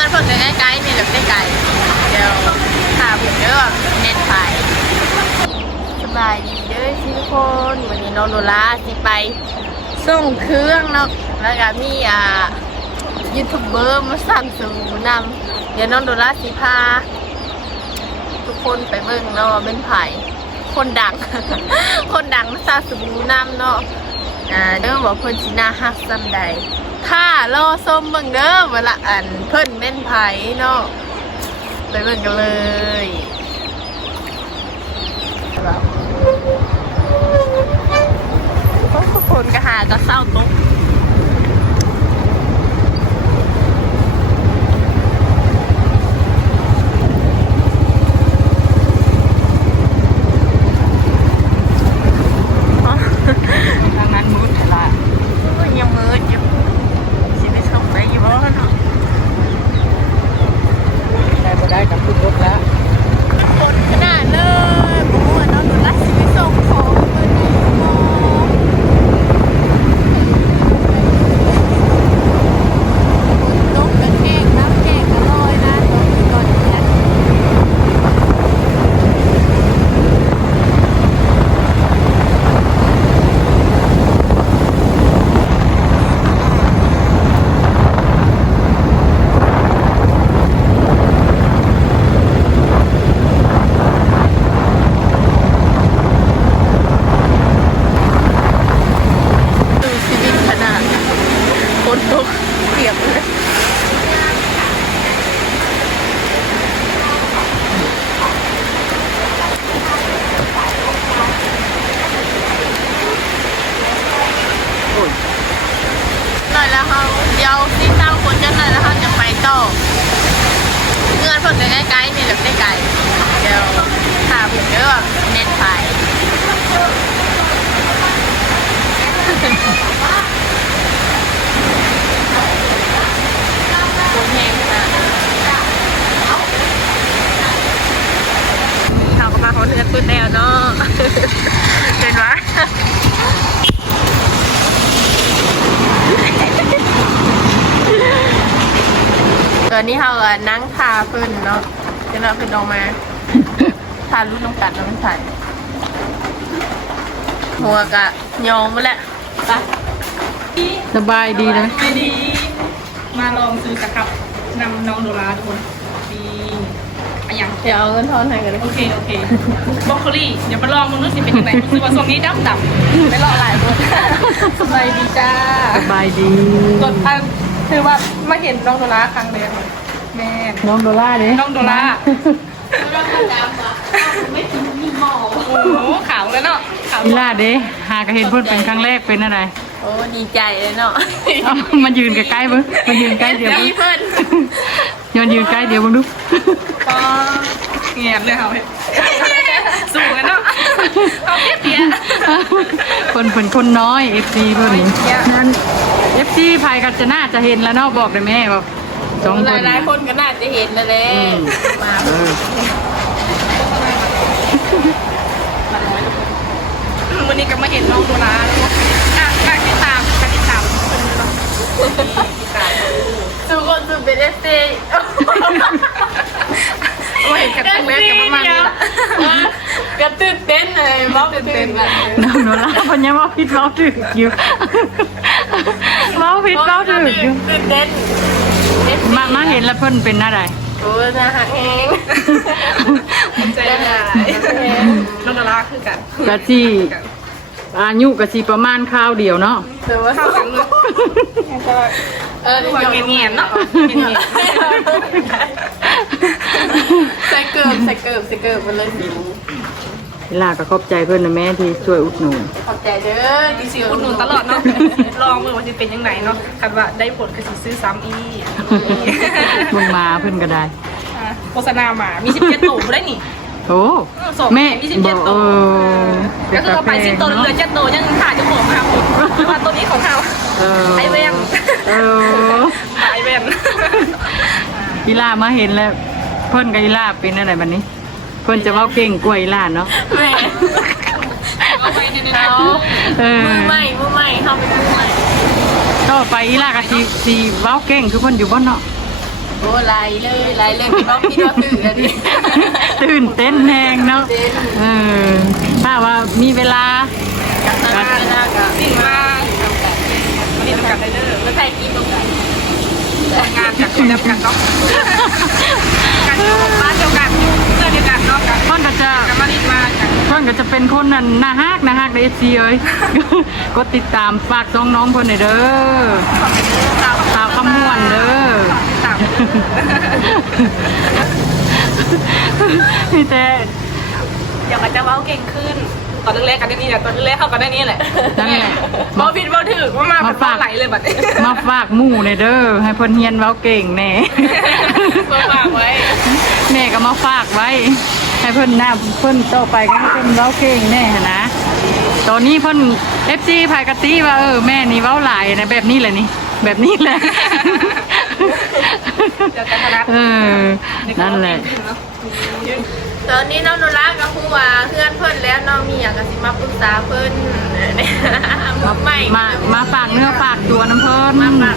อนเพิ่นก็ใกล้ๆนี่แหละใกล้ๆเดี๋ยวถามเพิ่นเด้อเน็ตไฟสบายดีเด้อทุกคนวันนี้น้องโดราสิไปส่งเครื่องเนาะแล้วก็มีอ่ายูทูบเบอร์มาสั่งสูนำเดี๋ยวน้องโดราสิพาทุกคนไปเบิ่งเนาะเป็นไผ่คนดัง คนดังมาซาสบูน้ำเนาะอ่าเด้อบอกเพิ่นสิน่าฮักซ้ำใด ถ้ารอส้มเบิ่งเด้อเวลาอันเพิ่นเม่นไผเนาะไปเบิ่งกันเลยทุกคนก็หากระเศร้าตก ทางนั้นมืดละ ยังมืดอยู่สิไปส่งได้อยู่บ่เนาะ ได้บ่ได้กับขึ้นรถแล้ว คนขนาดเลยผมว่าน้องหนูรักสิไปส่งของเมื่อนี้โมงฝนตกกระแห้งน้ำแห้งกระลอยนะตกอยู่ก่อนเนี่ย ดูชีวิตขนาดฝน ตกเปียกเลยหน่อยแล้วเขาเดี๋ยวซีเศร้าคนจะหน่อยแล้วเขาจะไปต่อเงื่อนเพิ่งใกล้ๆนี่แหละใกล้ๆเดี๋ยวถามเพิ่นเด้อเน็ตไฟ คนแห้งขนาดนั้นเขาก็มาเขา เลือกปืนแนวเนาะเห็นไหมตอนนี้เขาอะนั่งทาเพิ่นเนาะจะนำเพิ่นออกมาทารุ่นน้องกัดน้องใส่หัวกะยองมาแล้วไปสบายดีนะไปดี มาลองซื้อสครับนำน้องโดราทุกคนดีอะ ยัง เดี๋ยวเอาเงินทอนให้กันเลยโอเค โอเคบรอกโคลีเดี๋ยวมาลองมึงดูสิเป็นยังไงรู้สึกว่าทรงนี้ดำดำไม่รอหลายคนสบายดีจ้าสบายดีตอนอันคือว่ามาเห็นน้องโดราครั้งแรกแม่น้องโดล่าเด้น้องโดราเราก็จำว่าไม่ถึงมีหมอโอ้โหขาวแล้วเนาะขาวอีล่าเด้หากระเห็นเพิ่นเป็นครั้งแรกเป็นอะไรโอ้ดีใจเลยเนาะเอ้ามันยืนใกล้ๆเบิ่งมันยืนใกล้เดียวดีเบิ่งเพิ่น ย้อนยืนใกล้เดียวเบิ่งดูก็เงียบเลยค่ะเว้ยสูงกันเนาะเอาเพี้ยเพี้ยเพิ่นเป็นคนน้อย FC เพิ่นนั่น FC ภายกันจะน่าจะเห็นแล้วเนาะบอกได้แม่บอกสองหคลายนหลายๆคนก็น่าจะเห็นนั่นแหละมาเออวันนี้ก็มาเห็นน้องโดราแล้วอะการติดตามการติดตามเป็นเนาะติดตาม ทุกคนสุดเป็นเอฟซีโอ้ยกันตั้งแรกกันประมาณนี้ละก็ตื่นเต้นเลยบอกตื่นเต้นแบบน้องโดล่าเพิ่นยังว่าผิดเว้าถูกอยู่เว้าผิดเว้าถูกอยู่ตื่นเต้นมามาเห็นแล้วเพิ่นเป็นอะไรโอ้ยนะฮะเองใจหายน้องดาราคือกันกะจี อายุกะจีประมาณข้าวเดียวเนาะถือว่าเข้ากันเลยเออตัวเงียบๆเนาะเงียบใส่เกิบใส่เกิบใส่เกิบมันเลยสิวเวลาก็ขอบใจเพื่อนนะแม่ที่ช่วยอุดหนุนขอบใจเด้อที่เสียๆอุดหนุนตลอดเนาะลองมือว่าจะเป็นยังไงเนาะคันว่าได้ผลก็สิซื้อซ้ำอีกมึงมาเพื่อนก็ได้อะโฆษณาหมามี17ตัวได้นี่ โอ้ส่งแม่มี17บอกตัเอวอก็คือเอาไปสิบตัวเหลือเจ็ดตัวยังขาดจะบอกค่ะคุณว่าตัวนี้ของเขาเออไอเวนเออไอเวนอีล่ามาเห็นแล้ว เพื่อนกับอีล่าเป็นอะไรบันนี้ เพื่อนจะเว่าเก่งกว่าอีล่าเนาะแม่เอาไปในนี้เอาเออมือใหม่มือใหม่เข้าไปมือใหม่ต่อไปอีล่ากับสีสีเว้าเก่งทุกคนอยู่บ้านเนาะ โอ้ไล่เลยไล่เลยพี่น้องพี่น้องตื่นเลยดิตื่นเต้นแหงเนาะเออถ้าว่ามีเวลากับหน้าหน้ากับสิ่งมามาดีกันได้เด้อแล้วใครกินตรงไหนงานกับคนเดียวกันเนาะกันอยู่บ้านเดียวกันอยู่เพื่อนเดียวกันเนาะกันเพิ่นก็จะกันมาดีมากันเพิ่นก็จะเป็นคนนั่นน่าฮักน่าฮักในเอซีเอ้ยกดติดตามฝากซองน้องเพิ่นหน่อยเด้อขอบคุณสาวสาวขมวนเด้อสาว มีแต่อยากจะเว้าเก่งขึ้น ตอนแรกๆกันได้นี่แหละตอนแรกเข้ากันได้นี่แหละบอผิดบอถือว่ามาเป็นบอไหลเลยแบบนี้มาฝากหมู่หน่อยเด้อให้เพิ่นเฮียนเว้าเก่งแน่มาฝากไว้แม่ก็มาฝากไว้ ให้เพิ่นหน้าเพิ่นต่อไปก็ให้เพิ่นเว้าเก่งแน่หั้นนะตอนนี้เพิ่น FC ภายกะติว่าเออแม่นี่เว้าหลายนะแบบนี้แหละนี่แบบนี้แหละ เดี๋ยวกันนะเออนั่นแหละ ตอนนี้น้องโนรากับผู้ว่าเพื่อนเพิ่นแล้วน้องมีอยากจะสิมาปรึกษาเพิ่นเนี่ยมือใหม่มามาฝากเนื้อฝากตัวน้ำเพิ่นมาฝาก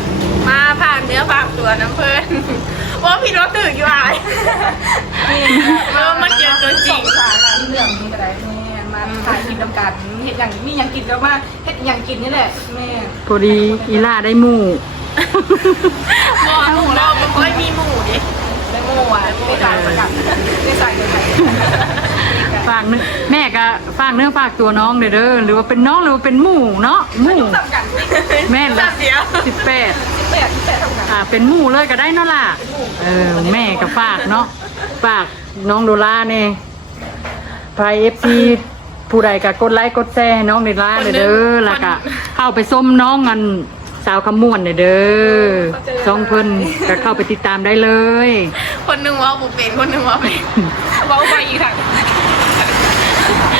มาผ่านเนื้อฝากตัวน้ำเพิ่นว่าพี่น้องตื่นอยู่อะเออมาเจอตัวจริงสารละเรื่องนี้ก็ได้แม่มาถ่ายกินกันเห็ดอย่างนี้ยังกินก็มาเห็ดอย่างกินนี่แหละแม่พอดีอีล่าได้หมู่หมอหมู เราไม่ค่อยมีหมูดิได้โม่อะได้ใส่ประดับได้ใส่ได้ใส่ฝากเนื้อแม่ก็ฝากเนื้อฝากตัวน้องเด้อเด้อหรือว่าเป็นน้องหรือว่าเป็นหมู่เนาะหมู่สับกันแม่ละเดียวสิบแปดแปดแปดทำกันอ่าเป็นหมู่เลยก็ได้เนาะล่ะเออแม่ก็ฝากเนาะฝากน้องโดล่าเนี่ยไพเอฟซีผู้ใดก็กดไลค์กดแชร์ให้น้องโดล่าเด้อเด้อแล้วก็เข้าไปส้มน้องกัน สาวขมวนเด้อเด้อช่องเพิ่นก็เข้าไปติดตามได้เลย คนหนึ่งว่าบุเป็นคนหนึ่งว่าเป็นเว้าไปอีกทาง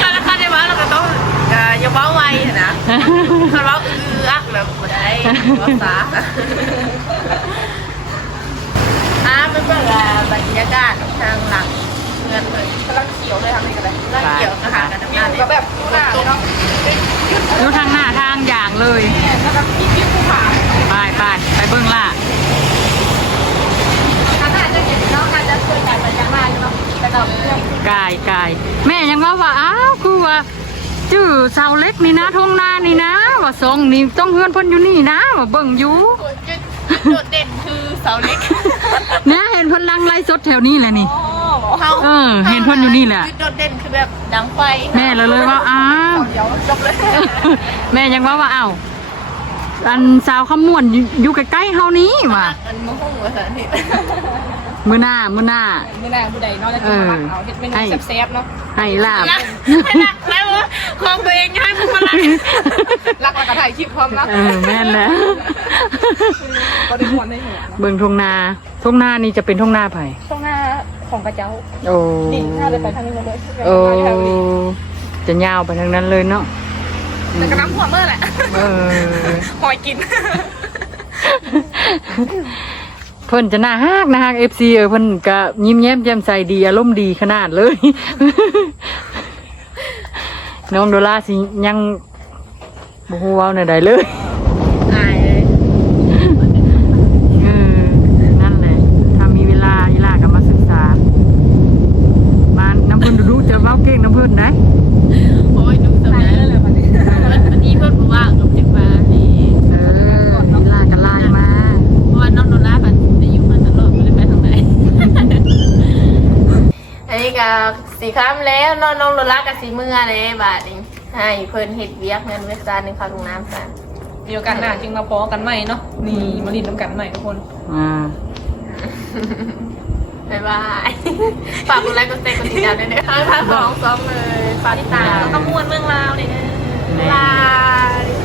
ถ้าถ้าได้ว่าเราก็ต้องเอ่ออย่าเว้าไวนะถ้าเว้าอื้ออักแล้วบ่ได้ภาษาอ่าเป็นแบบว่าบรรยากาศทางหลังเงินเพิ่นกำลังเขียวเลยทำนี่กันเลยร่างเกี่ยวนะคะกันน้ำมีตาลก็แบบหน้าเนาะอยู่ทางหน้าทางอย่างเลย แล้วก็พี่พี่ผู้ผ่าไปไปไปเบิ่งล่ะถ้าน่าจะเห็นน้องน่าจะช่วยกันไปยังไงเนาะแต่เราเรื่องกายกายแม่ยังว่าว่าอ้าวคือว่าชื่อเสาเล็กนี่นะทงนานี่นะ ว่าทรงนี่ต้องเฮือนเพิ่นอยู่นี่นะว่าเบิ่งอยู่จุดจุดเด่นคือเสาเล็กเนี่ยเห็นเพิ่นลังไล่สดแถวนี้แหละนี่ เขาเออเห็นเพิ่นอยู่นี่แหละ จุดโดดเด่นคือแบบดังไฟแม่เลยเลยว่าอ้าว เดี๋ยวจบเลย แม่ยังว่าว่าอ้าว อันสาวขมวนอยู่อยู่ใกล้ๆเฮานี้ว่ะอันมะฮุ่งภาษาอังกฤษมื้อหน้ามื้อหน้าไม่น่าผู้ใดเนาะจะกินมาเอาเฮ็ดเมนูแซ่บๆเนาะให้ลาบรักให้รักแล้วของตัวเองให้มึงมารักรักแล้วก็ถ่ายคลิปพร้อมนะเออแม่นแล้วก็ได้หวนได้หัวเบิ่งทงนาทงนานี่จะเป็นทงนาไผช่วงหน้าของกระเจ้าโอ้ดินหน้าเลยไปทางนี้เลยโอ้จะยาวไปทางนั้นเลยเนาะ แต่กระน้ำหัวเมื่อแหละเออ หอยกิน เพิ่นจะน่าฮักนะฮัก FC เออเพิ่นก็ยิ้มแย้มแจ่มใสดีอารมณ์ดีขนาดเลย น้องโดล่าสิยังบ่ฮู้เว้าแนวใดเลยอายเลยเออนั่นแหละถ้ามีเวลาอีหลาก็มาศึกษา มาน้ำเพิ่นดูๆจะเว้าเก่งน้ำเพิ่นนะ โอ้ยนุ่มสมัยเลยวันนี้วันนี้เพื่อนบอกว่ากับจักมานี่เอออีหลาก็ไลน์มาเพราะว่าน้องโนล่ามันจะอยู่มาตลอดไม่ได้ไปทางไหนอันนี้ก็สีค้ำแล้วน้องน้องโนล่ากับสีเมื่อเลยบาทนี้ให้เพิ่นเห็ดเวียกเงินเวสตาร์หนึ่งพันลงน้ำกันเดียวกันน่ะจึงมาพอกันใหม่เนาะนี่มาลินน้ำกันใหม่ทุกคนอ่าบ๊ายบายฝากกดไลค์กดแชร์กดติดตามด้วยนะคะพาสองสองเลยฝากติดตามขมวนเมืองลาวเนี่ย Bye.